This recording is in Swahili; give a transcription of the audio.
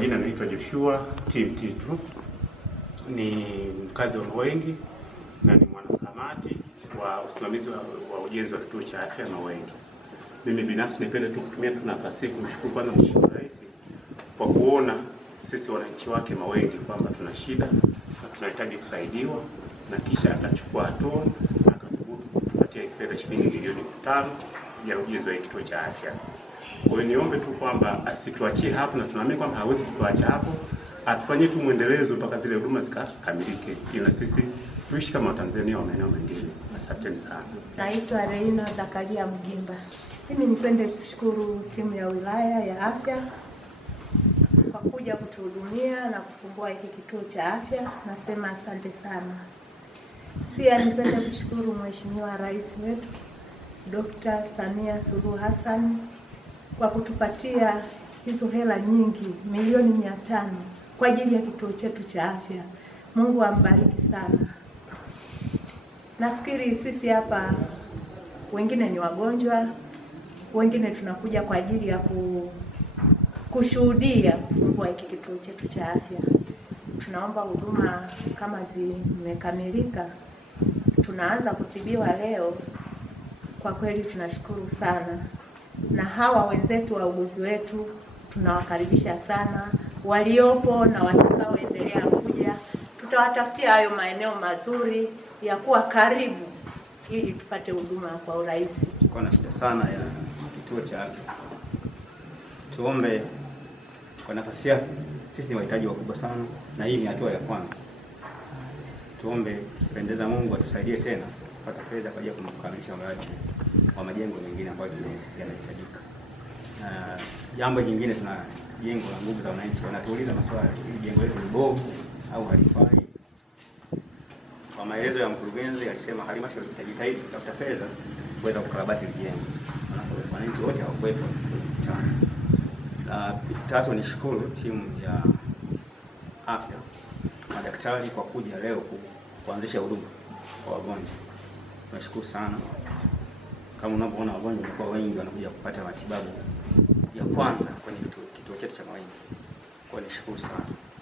Jina naitwa Joshua Tim Titu, ni mkazi wa Mawengi na ni mwanakamati wa usimamizi wa ujenzi wa kituo cha afya Mawengi. Mimi binafsi nipende tu kutumia nafasi hii kumshukuru kwanza Mheshimiwa Rais kwa kuona sisi wananchi wake Mawengi kwamba tuna shida na tunahitaji kusaidiwa, na kisha akachukua hatua na akathubutu kutupatia fedha shilingi milioni 5 ya ujenzi wa kituo cha afya. Kwa hiyo niombe tu kwamba asituachie hapo, na tunaamini kwamba hawezi kutuacha hapo, atufanyie tu mwendelezo mpaka zile huduma zikakamilike, ili sisi tuishi kama Watanzania wa maeneo mengine. Asanteni sana. Naitwa Reina Zakaria Mgimba. Mimi nipende kushukuru timu ya wilaya ya afya kwa kuja kutuhudumia na kufungua hiki kituo cha afya. Nasema asante sana. Pia nipende kushukuru Mheshimiwa Rais wetu Dr. Samia Suluhu Hassan kwa kutupatia hizo hela nyingi, milioni 500 kwa ajili ya kituo chetu cha afya. Mungu ambariki sana. Nafikiri sisi hapa wengine ni wagonjwa, wengine tunakuja kwa ajili ya kushuhudia kufungua hiki kituo chetu cha afya. Tunaomba huduma kama zimekamilika, tunaanza kutibiwa leo. Kwa kweli tunashukuru sana, na hawa wenzetu wauguzi wetu tunawakaribisha sana, waliopo na watakaoendelea kuja. Tutawatafutia hayo maeneo mazuri ya kuwa karibu ili tupate huduma kwa urahisi. Tuko na shida sana ya kituo cha afya. Tuombe kwa nafasi yake, sisi ni wahitaji wakubwa sana na hii ni hatua ya kwanza. Tuombe kipendeza Mungu atusaidie tena kupata fedha kwa ajili ya kukamilisha mradi wa majengo mengine ambayo yanahitajika. Na jambo jingine, tuna jengo la nguvu za wananchi. Wanatuuliza maswali, hili jengo letu ni bovu au halifai? Kwa maelezo ya mkurugenzi, alisema halmashauri itajitahidi kutafuta fedha kuweza kukarabati jengo. Wananchi wote hawakuwepo. Na tatu, ni shukuru timu ya afya, madaktari kwa kuja leo kuanzisha huduma kwa wagonjwa. Tunashukuru sana. Kama unavyoona wagonjwa wamekuwa wengi, wanakuja kupata matibabu ya kwanza kwenye kituo chetu cha Mawengi. Kwa nishukuru sana.